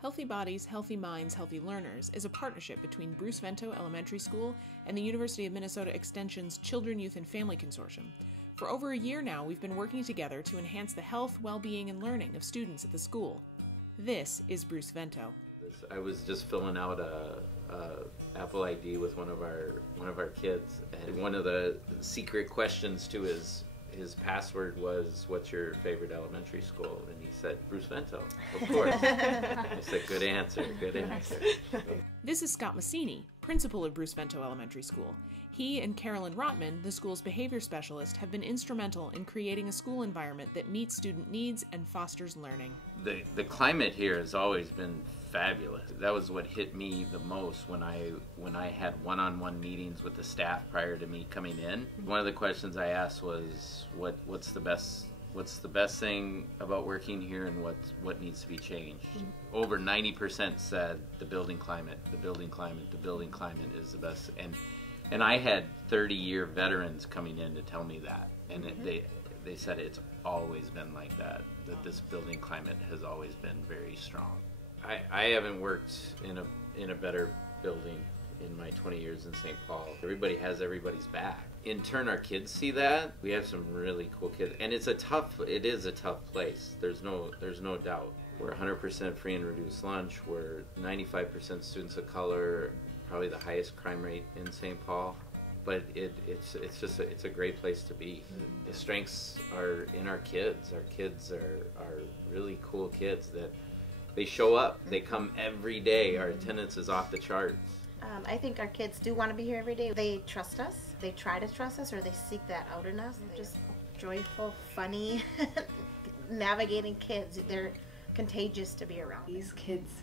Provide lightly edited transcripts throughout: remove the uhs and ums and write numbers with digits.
Healthy Bodies, Healthy Minds, Healthy Learners is a partnership between Bruce Vento Elementary School and the University of Minnesota Extension's Children, Youth, and Family Consortium. For over a year now, we've been working together to enhance the health, well-being, and learning of students at the school. This is Bruce Vento. I was just filling out a Apple ID with one of our kids, and one of the secret questions to his password was, "What's your favorite elementary school?" And he said, "Bruce Vento." Of course. I said, "Good answer, good answer." This is Scott Masini, principal of Bruce Vento Elementary School. He and Carolyn Rottman, the school's behavior specialist, have been instrumental in creating a school environment that meets student needs and fosters learning. The climate here has always been fabulous. That was what hit me the most when I had one-on-one meetings with the staff prior to me coming in. One of the questions I asked was, what's the best thing about working here, and what needs to be changed? Over 90% said the building climate. The building climate is the best. And I had 30-year veterans coming in to tell me that, and they said it's always been like that. That this building climate has always been very strong. I haven't worked in a better building in my 20 years in St. Paul. Everybody has everybody's back. In turn, our kids see that. We have some really cool kids, and it is a tough place. There's no doubt. We're 100% free and reduced lunch. We're 95% students of color. Probably the highest crime rate in St. Paul. But it's a great place to be. The strengths are in our kids. Our kids are really cool kids that they show up. They come every day. Our attendance is off the charts. I think our kids do want to be here every day. They trust us. They try to trust us, or they seek that out in us. They're just joyful, funny, navigating kids. They're contagious to be around. These kids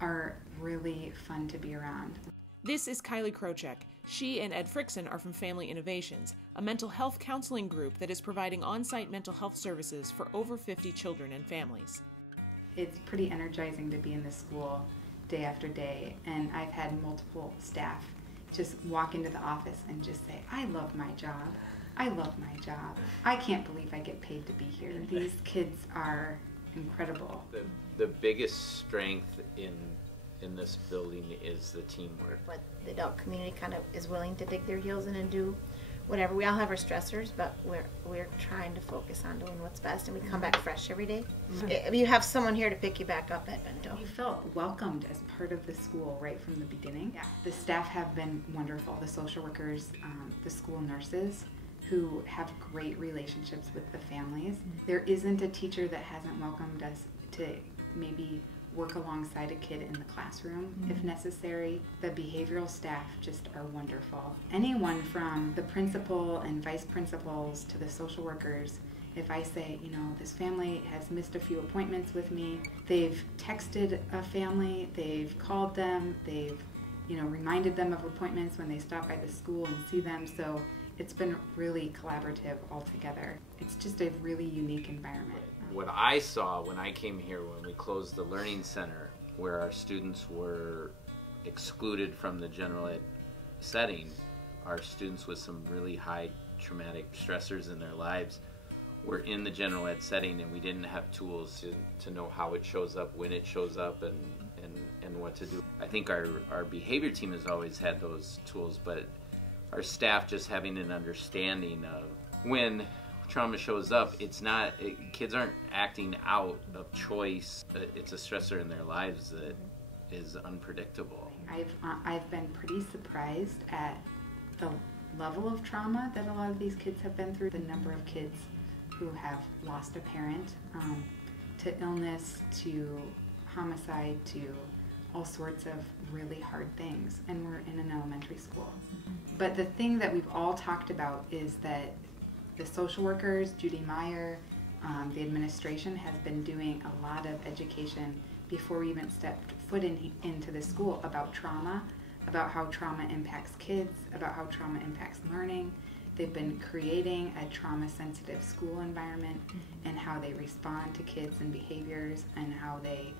are really fun to be around. This is Kiley Krocak. She and Ed Frickson are from Family Innovations, a mental health counseling group that is providing on-site mental health services for over 50 children and families. It's pretty energizing to be in this school day after day, and I've had multiple staff just walk into the office and just say, "I love my job. I love my job. I can't believe I get paid to be here." These kids are incredible. The biggest strength in this building is the teamwork. But the adult community kind of is willing to dig their heels in and do whatever. We all have our stressors, but we're trying to focus on doing what's best, and we come back fresh every day. You have someone here to pick you back up at Vento. You felt welcomed as part of the school right from the beginning. Yeah. The staff have been wonderful. The social workers, the school nurses, who have great relationships with the families. There isn't a teacher that hasn't welcomed us to maybe work alongside a kid in the classroom if necessary. The behavioral staff just are wonderful. Anyone from the principal and vice principals to the social workers, if I say, this family has missed a few appointments with me, they've texted a family, they've called them, they've reminded them of appointments when they stop by the school and see them. So it's been really collaborative altogether. It's just a really unique environment. What I saw when I came here, when we closed the Learning Center, where our students were excluded from the general ed setting, our students with some really high traumatic stressors in their lives were in the general ed setting, and we didn't have tools to know how it shows up, when it shows up, and what to do. I think our behavior team has always had those tools, but our staff just having an understanding of when trauma shows up, kids aren't acting out of choice. It's a stressor in their lives that is unpredictable. I've been pretty surprised at the level of trauma that a lot of these kids have been through. The number of kids who have lost a parent, to illness, to homicide, to all sorts of really hard things, and we're in an elementary school. But the thing that we've all talked about is that the social workers, Judy Meyer, the administration has been doing a lot of education before we even stepped foot into the school about trauma, about how trauma impacts kids, about how trauma impacts learning. They've been creating a trauma-sensitive school environment and how they respond to kids and behaviors, and how they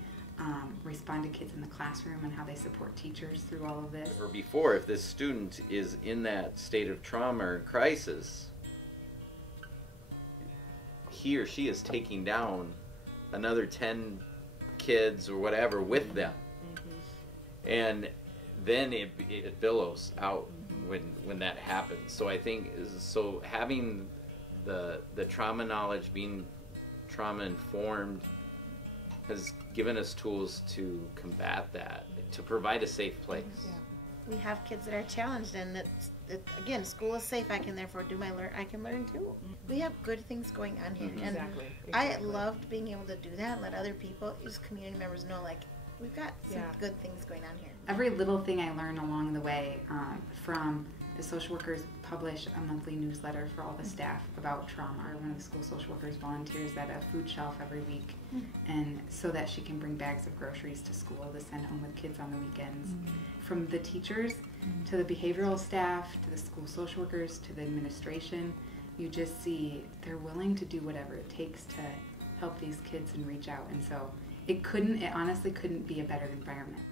respond to kids in the classroom, and how they support teachers through all of this. Or before, if this student is in that state of trauma or crisis, he or she is taking down another 10 kids or whatever with them. And then it billows out when that happens. So I think having the trauma knowledge, being trauma informed, has given us tools to combat that, to provide a safe place. We have kids that are challenged, and again, school is safe. I can therefore I can learn too. We have good things going on here, and I loved being able to do that. Let other people, just community members, know like we've got some good things going on here. Every little thing I learn along the way, from the social workers publish a monthly newsletter for all the staff about trauma. One of the school social workers volunteers at a food shelf every week, and so that she can bring bags of groceries to school to send home with kids on the weekends. From the teachers to the behavioral staff to the school social workers to the administration, you just see they're willing to do whatever it takes to help these kids and reach out. And so it honestly couldn't be a better environment.